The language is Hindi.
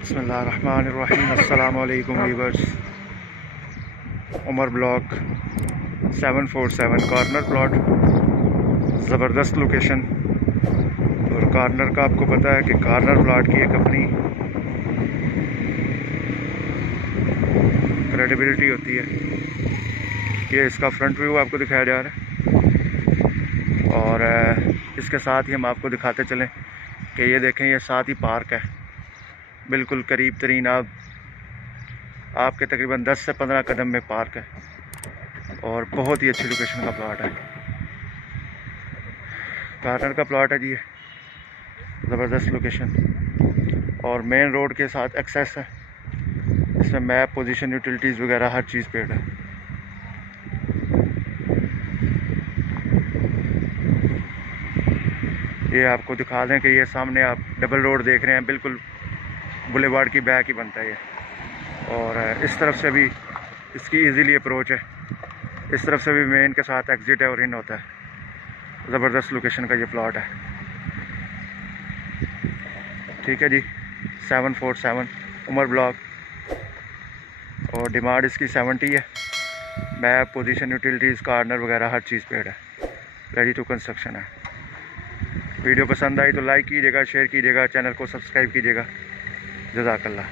बिस्मिल्लाहिर्रहमानिर्रहीम। अस्सलामु अलैकुम viewers. Umar block 747 corner plot, ज़बरदस्त लोकेशन। और कॉर्नर का आपको पता है कि कॉर्नर प्लॉट की एक अपनी क्रेडिबिलिटी होती है। ये इसका फ्रंट व्यू आपको दिखाया जा रहा है और इसके साथ ही हम आपको दिखाते चलें कि ये देखें, ये साथ ही पार्क है, बिल्कुल करीब तरीन आपके तकरीबन 10 से 15 कदम में पार्क है और बहुत ही अच्छी लोकेशन का प्लॉट है। कॉर्नर का प्लॉट है जी, ज़बरदस्त लोकेशन और मेन रोड के साथ एक्सेस है। इसमें मैप, पोजीशन, यूटिलिटीज़ वगैरह हर चीज़ पेड है। ये आपको दिखा दें कि ये सामने आप डबल रोड देख रहे हैं, बिल्कुल बुलेवार्ड की बैक ही बनता है ये। और इस तरफ से भी इसकी इजीली अप्रोच है, इस तरफ से भी मेन के साथ एग्ज़िट है और इन होता है। ज़बरदस्त लोकेशन का ये प्लॉट है। ठीक है जी, 747 उमर ब्लॉक और डिमांड इसकी 70 है। मैप, पोजीशन, यूटिलिटीज़, कॉर्नर वगैरह हर चीज़ पेड है, रेडी टू कंस्ट्रक्शन है। वीडियो पसंद आई तो लाइक कीजिएगा, शेयर कीजिएगा, चैनल को सब्सक्राइब कीजिएगा। जज़ाकल्लाह।